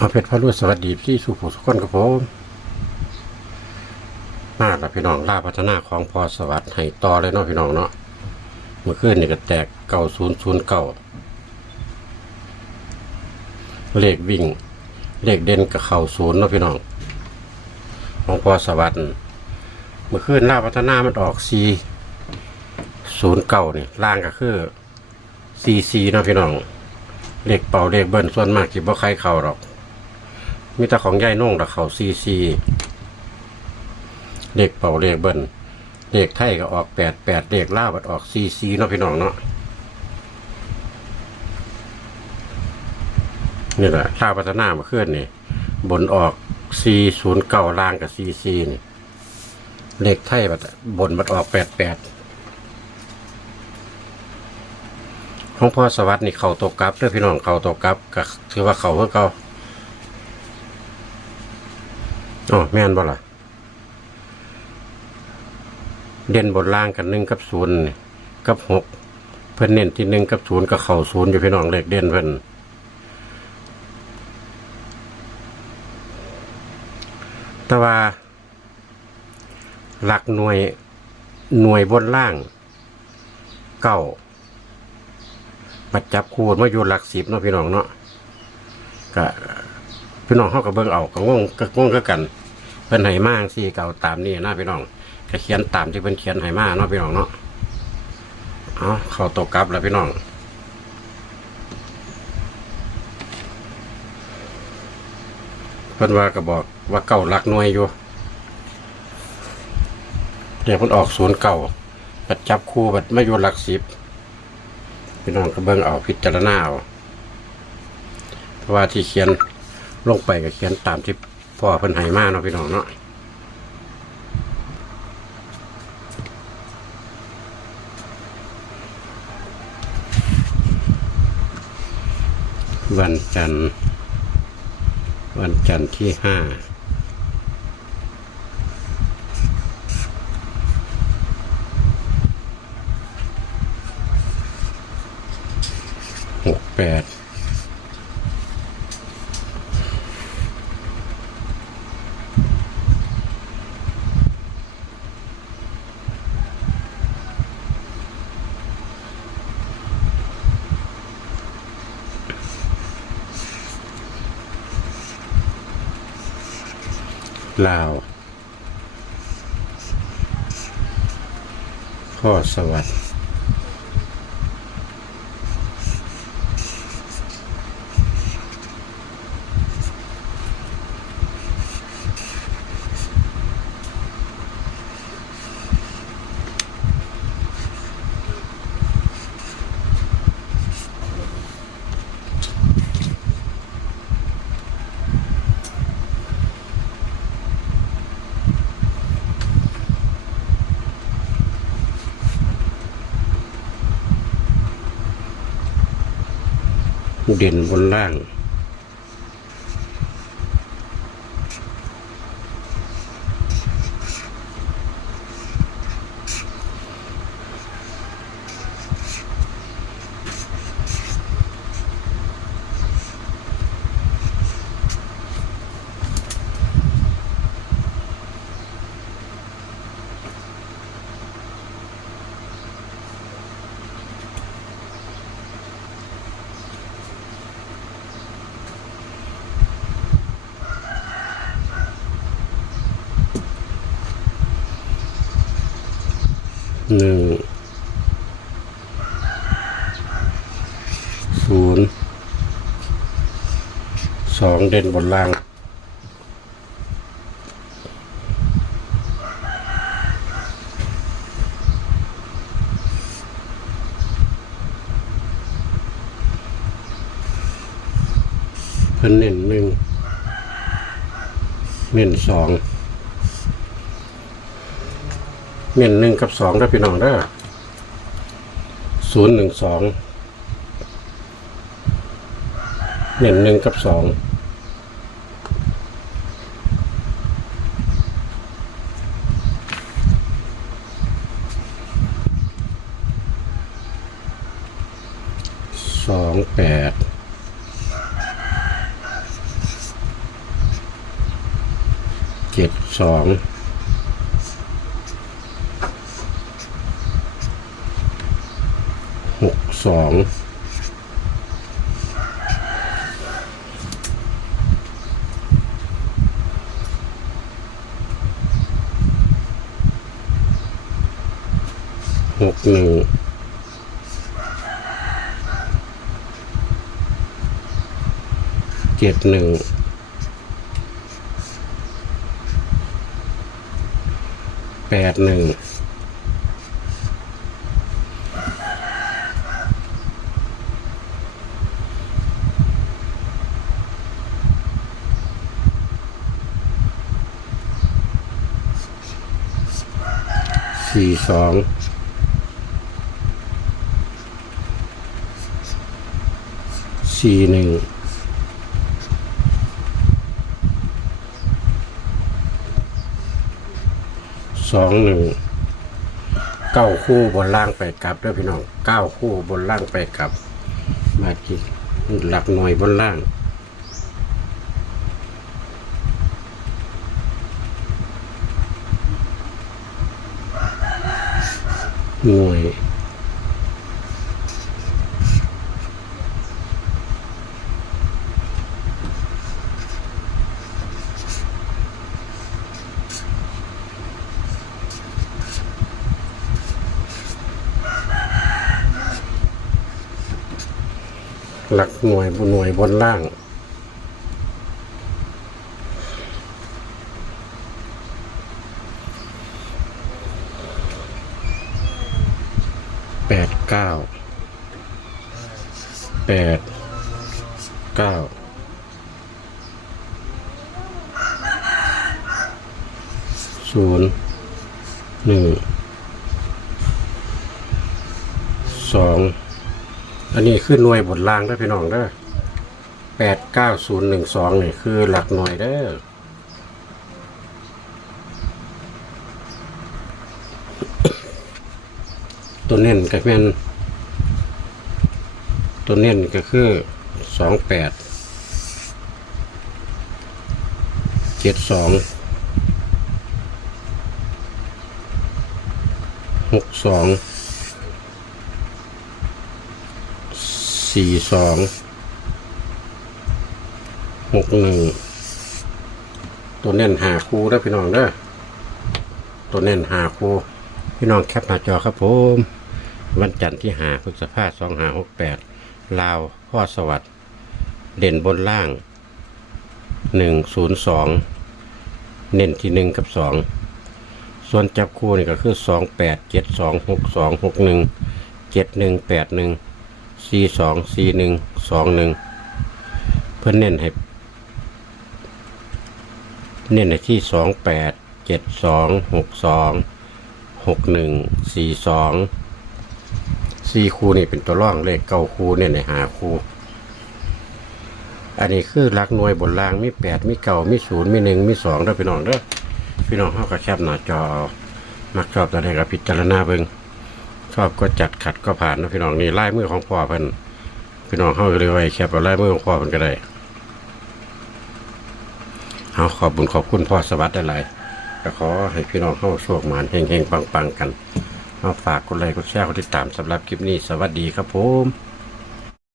เอาเพชรพระรวยสวัสดีพี่สุภูสุคนกับผมมาละพี่น้องล่าพัฒนาของพอสวัสดิ์ให้ต่อเลยเนาะพี่น้องเนาะเมื่อคืนนี่ก็แตกเก่าศูนย์ศูนย์เก่าเลขวิ่ง เลขเด่นกับเข่าศูนย์เนาะพี่น้อง ของพอสวัสดิ์เมื่อคืนล่าพัฒนามันออกซีศูนย์เก่านี่ล่างก็คือซีซีเนาะพี่น้องเลขเป่าเลขเบิ้ลส่วนมากจิบ่ใครเข่าหรอก มีแต่ของยายนุ่งแต่เขาซีซีเลขเป่าเลขเบิ้ลเลขไทยก็ออกแปดแปดเลขล่าวก็ออกซีซีเนาะพี่น้องเนาะนี่แหละลาวพัฒนามาเคลื่อนนี่บนออกซีศูนย์เก้าล่างกับซีซีนี่เลขไทยบัดบนบัดออกแปดแปดของพ่อสวัสดิ์นี่เขาตกกลับเด้อพี่น้องเขาตกกลับก็ถือว่าเขาเพื่อเก่า อ๋อแม่นบ่ล่ะ เด่นบนล่างกันหนึ่งกับศูนย์กับหกเพิ่นเน้นที่หนึ่งกับศูนย์กับเข่าศูนย์อยู่พี่น้องเลขเด่นเพิ่นแต่ว่า หลักหน่วยหน่วยบนล่างเก้ามาจับคูณมาอยู่หลักสิบเนาะพี่น้องเนาะก็พี่น้องเขากับเบิ่งเอาก็งงก็งงก็กัน เพิ่นให้มาจั่งซี่เก่าตามนี่นะพี่น้องก็เขียนตามที่เพิ่นเขียนให้มาเนาะพี่น้องเนาะเอาเข้าตกกลับแล้วพี่น้องเพิ่นว่าก็บอกว่าเก่าหลักหน่วยอยู่เดี๋ยวเพิ่นออกศูนย์เก่าบัดจับคู่บัดไม่อยู่หลักสิบพี่น้องก็เบิ่งเอาพิจารณาเอาเพราะว่าที่เขียนลงไปก็เขียนตามที่ พ่อเพิ่นให้มาเนาะพี่น้องเนาะวันจันทร์วันจันทร์ที่ห้าหกแปด ลาวข้อสวัสดิ์ เด่นบนล่าง หนึ่งศูนย์สองเด่นบนล่างเพิ่นเน้นหนึ่งเน้นสอง เม่นหนึ่งกับสองได้พี่น้องได้ศูนย์หนึ่งสองเม่นหนึ่งกับสองสองแปดเจ็ดสองหก สองหกหนึ่งเจ็ดหนึ่งแปดหนึ่ง สี่สองสี่หนึ่งสองหนึ่งเก้าคู่บนล่างไปกลับด้วยพี่น้องเก้าคู่บนล่างไปกลับ มาจีหลักหน่วยบนล่าง หน่วย หลักหน่วยบนหน่วยบนล่าง แปดเก้าแปดเก้าศูนย์หนึ่งสองอันนี้คือหน่วยบทล่างเด้พี่น้องเด้อแปดเก้าศูนย์หนึ่งสองนี่คือหลักหน่วยเด้อตัวเน้นก็เป็น ตัวเน้นก็คือสองแปดเจ็ดสองหกสองสี่สองหกหนึ่งตัวเน้นหาคูได้พี่น้องเด้อตัวเน้นหาคูพี่น้องแคปหน้าจอครับผม วันจันทร์ที่หาพฤษภาสองหาหกแปด ลาวพ่อสวัสด์เด่นบนล่างหนึ่งศูนย์สองเน้นที่หนึ่งกับสองส่วนจับคู่นี่ก็คือสองแปดเจ็ดสองหกสองหกหนึ่งเจ็ดหนึ่งแปดหนึ่งสี่สองสี่หนึ่งสองหนึ่งเพื่อนเน้นให้ เน้นในที่สองแปดเจ็ด สี่คูนี่เป็นตัวร่องเลขเก้าคูเนี่ยในหาคูอันนี้คือหลักหน่วยบนล่างมีแปดมีเก้ามีศูนย์มีหนึ่งมีสองเด้อพี่น้องเด้อพี่น้องเข้าก็แคบหน้าจอมักชอบตัวใดก็พิจารณาเบิ่งชอบก็จัดขัดก็ผ่านนะพี่น้องนี่ลายมือของพ่อเพิ่นพี่น้องเข้าเลยไว้แคปเอาลายมือของพ่อเพิ่นก็ได้เอาขอบบุญขอบคุณพ่อสวัสดิ์ได้หลายก็ขอให้พี่น้องเข้าโชคหมานเฮงๆปังๆกัน มาฝากกดไลค์กดแชร์กดติดตามสำหรับคลิปนี้ สวัสดีครับผม